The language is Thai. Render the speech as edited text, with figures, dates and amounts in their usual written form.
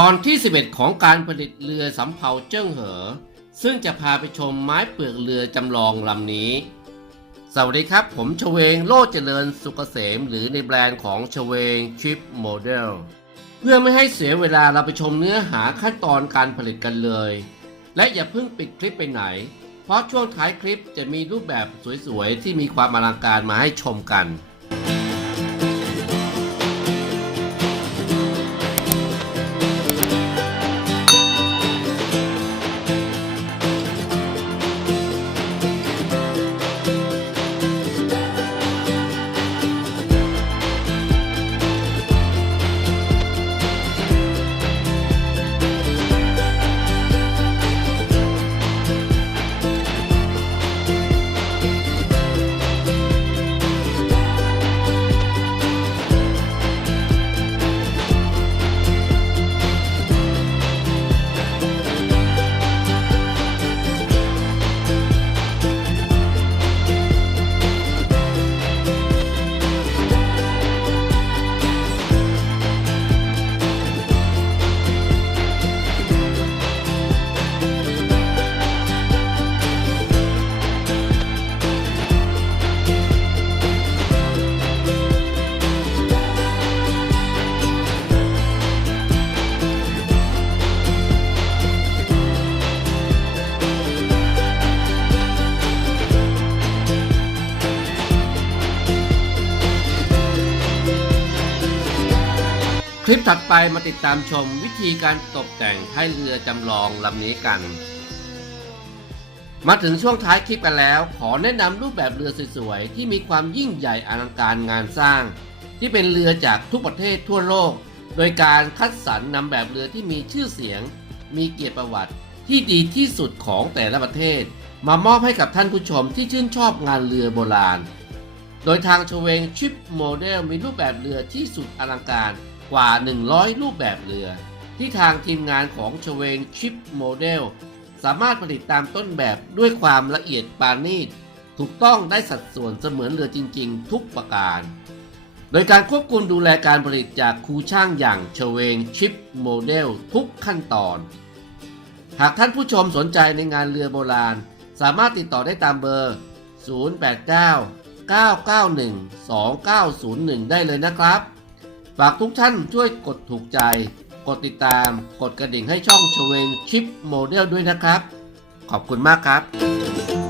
ตอนที่ 11 ของการผลิตเรือสำเภาเจิ้งเหอซึ่งจะพาไปชมไม้เปลือกเรือจำลองลำนี้สวัสดีครับผมชเวงโลดเจริญสุกเกษมหรือในแบรนด์ของชเวงชิปโมเดลเพื่อไม่ให้เสียเวลาเราไปชมเนื้อหาขั้นตอนการผลิตกันเลยและอย่าเพิ่งปิดคลิปไปไหนเพราะช่วงท้ายคลิปจะมีรูปแบบสวยๆที่มีความอลังการมาให้ชมกันคลิปถัดไปมาติดตามชมวิธีการตกแต่งให้เรือจำลองลำนี้กันมาถึงช่วงท้ายคลิปกันแล้วขอแนะนำรูปแบบเรือสวยๆที่มีความยิ่งใหญ่อลังการงานสร้างที่เป็นเรือจากทุกประเทศทั่วโลกโดยการคัดสรรนำแบบเรือที่มีชื่อเสียงมีเกียรติประวัติที่ดีที่สุดของแต่ละประเทศมามอบให้กับท่านผู้ชมที่ชื่นชอบงานเรือโบราณโดยทางชเวงชิปโมเดลมีรูปแบบเรือที่สุดอลังการกว่า100รูปแบบเรือที่ทางทีมงานของชเวงชิปโมเดลสามารถผลิตตามต้นแบบด้วยความละเอียดปราณีตถูกต้องได้สัดส่วนเสมือนเรือจริงๆทุกประการโดยการควบคุมดูแลการผลิตจากครูช่างอย่างชเวงชิปโมเดลทุกขั้นตอนหากท่านผู้ชมสนใจในงานเรือโบราณสามารถติดต่อได้ตามเบอร์ 089 991 2901 ได้เลยนะครับฝากทุกท่านช่วยกดถูกใจกดติดตามกดกระดิ่งให้ช่องชเวงชิปโมเดลด้วยนะครับขอบคุณมากครับ